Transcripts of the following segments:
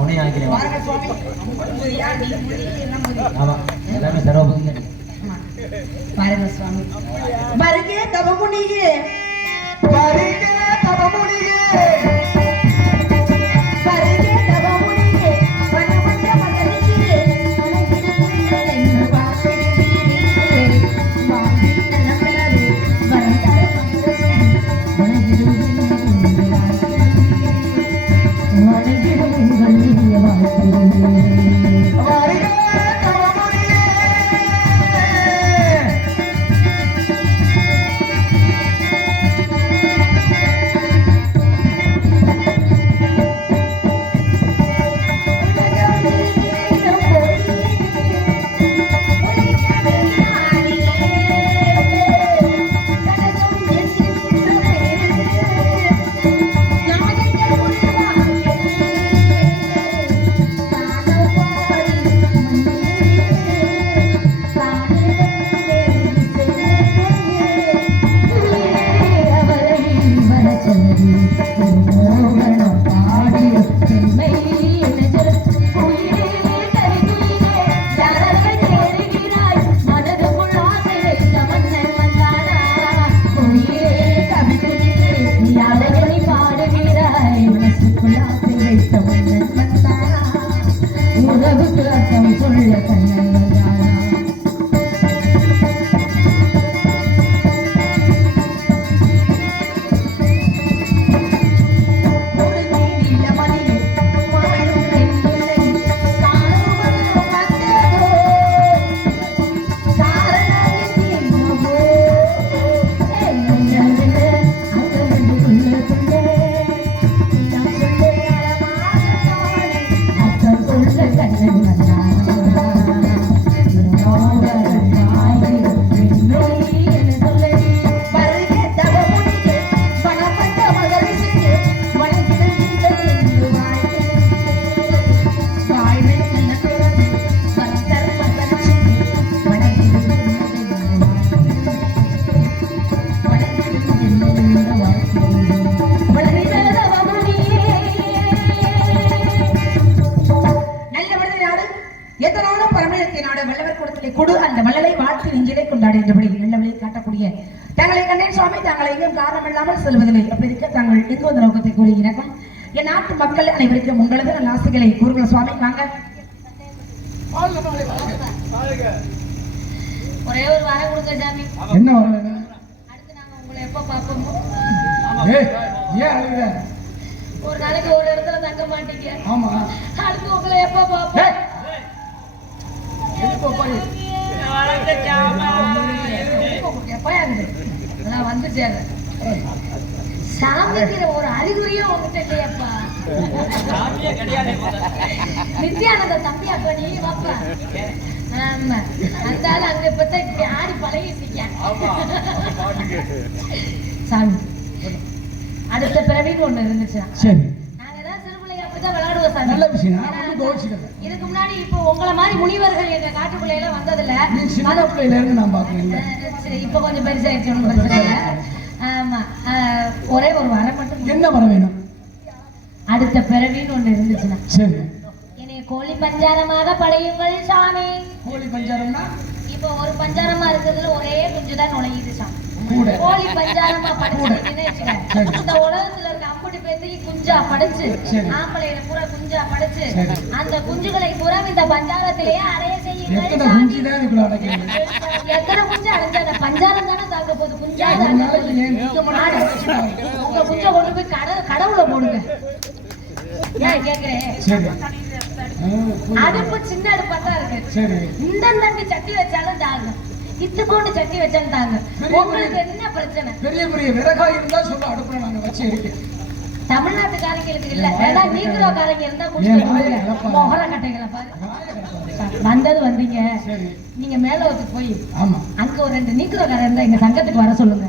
உன்னையும் ஆக்கிறேன். ஆமா எல்லாமே சர்வபூதி. பாருங்க சுவாமி வருகே தவமுனியே வருகே தவமுனியே வருகே தவமுனியே வனவந்த மகனியே வனகிடப்பிள்ளை வாசிக்கிறீரே வாங்கி நலமலரே வரந்தர பங்கசி வணங்கிடும் எங்கள் இனிய வாழ்க்கையே செல்வதில்லை. அப்படி இருக்க தாங்கள் எங்கு வந்த நோக்கத்தை கூறுகிறீர்கள்? என் நாட்டு மக்கள் அனைவருக்கும் உங்களது நல்ல ஆசைகளை கூறுகிற சுவாமி. வாங்க ஒரே ஒரு வாரம் கொடுங்க சாமி. என்ன வர அடுத்து நாங்க உங்களை எப்ப பாப்போம்? ஒரு நாளைக்கு ஒரு இடத்துல தங்க மாட்டீங்க. ஆமா, அடுத்து உங்களை எப்ப பாப்போம்? வந்து சேர சாமிக்கிற ஒரு அறிகுறியும் உங்ககிட்ட இல்லையப்பா. நித்யானந்த தம்பி அப்ப நீ வாப்பா. ஆமா, அந்த ஆள் அங்க இப்ப இப்படி ஆடி பழகிட்டீங்க. சாமி அடுத்த பிறவின்னு ஒண்ணு இருந்துச்சுன்னா நாங்க ஏதாவது சிறுபிள்ளைங்க அப்படிதான் விளையாடுவோம் சாமி. நல்ல விஷயம். இதுக்கு முன்னாடி இப்போ உங்களை மாதிரி முனிவர்கள் எங்க காட்டுக்குள்ள எல்லாம் வந்ததில்ல. நான் பாக்குறேன். இப்ப கொஞ்சம் பெருசாயிடுச்சு, ஒன்றும் பிரச்சனை இல்லை. ஆமா, ஒரே ஒரு வரம் மட்டும். என்ன வர வேணும்? அடுத்த பிறவின்னு ஒண்ணு இருந்துச்சுன்னா என்னைய கோழி பஞ்சாரமாக படையுங்கள் சாமி. கோழி பஞ்சாரம்னா இப்போ ஒரு பஞ்சாரமா இருக்கிறதுல ஒரே குஞ்சுதான் நுழையுது சாமி. கோழி பஞ்சாரமா படைச்சு இந்த உலகத்துல இருக்க அம்புடி பேசி குஞ்சா படைச்சு ஆம்பளையில பூரா குஞ்சா படைச்சு அந்த குஞ்சுகளை பூரா இந்த பஞ்சாரத்திலேயே அடைய செய்யுங்கள். எத்தனை குஞ்சு அடைஞ்சாங்க? பஞ்சாரம் தானே தாக்க போகுது. குஞ்சா உங்க குஞ்ச கொண்டு போய் கடவுள போடுங்க. ஏன் கேக்குறேன்? அடுப்பு சின்ன அடுப்பா தான் இருக்கு. இந்த தண்டி சட்டி வச்சாலும் தாங்க, இத்துக்கொண்டு சட்டி வச்சாலும் தாங்க. உங்களுக்கு என்ன பிரச்சனை? பெரிய பெரிய விறகாய் இருந்தா சொல்ல அடுப்புல நாங்க வச்சு இருக்கேன். தமிழ்நாட்டுக்காரங்களுக்கு இல்ல, ஏதாவது நீக்கிறோக்காரங்க இருந்தா மொகர கட்டைகளை பாரு. வந்தது வந்தீங்க, நீங்க மேலோத்துக்கு போய் அங்க ஒரு 2 நீக்கிறோக்காரர் இருந்தா எங்க சங்கத்துக்கு வர சொல்லுங்க.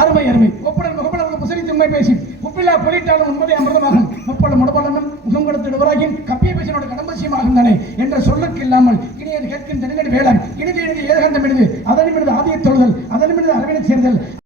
அருமை அருமை. ஒப்புடன் புசரி தும்மை பேசி உப்பில்லா பொலிட்டாலும் உண்மதை அமிர்தமாகும் முப்பட முடப்பலனும் முகம் கொடுத்திடுவராகின் கப்பிய பேசினோட கடம்பசியமாகும் தானே என்ற சொல்லுக்கு இல்லாமல் இனியது கேட்கும் தனிநடி வேளாண் இனிது இனிது ஏகாந்தம் இனிது அதனும் இனிது ஆதிய தொழுதல் அதனும் என்பது அரவினை சேர்ந்தல்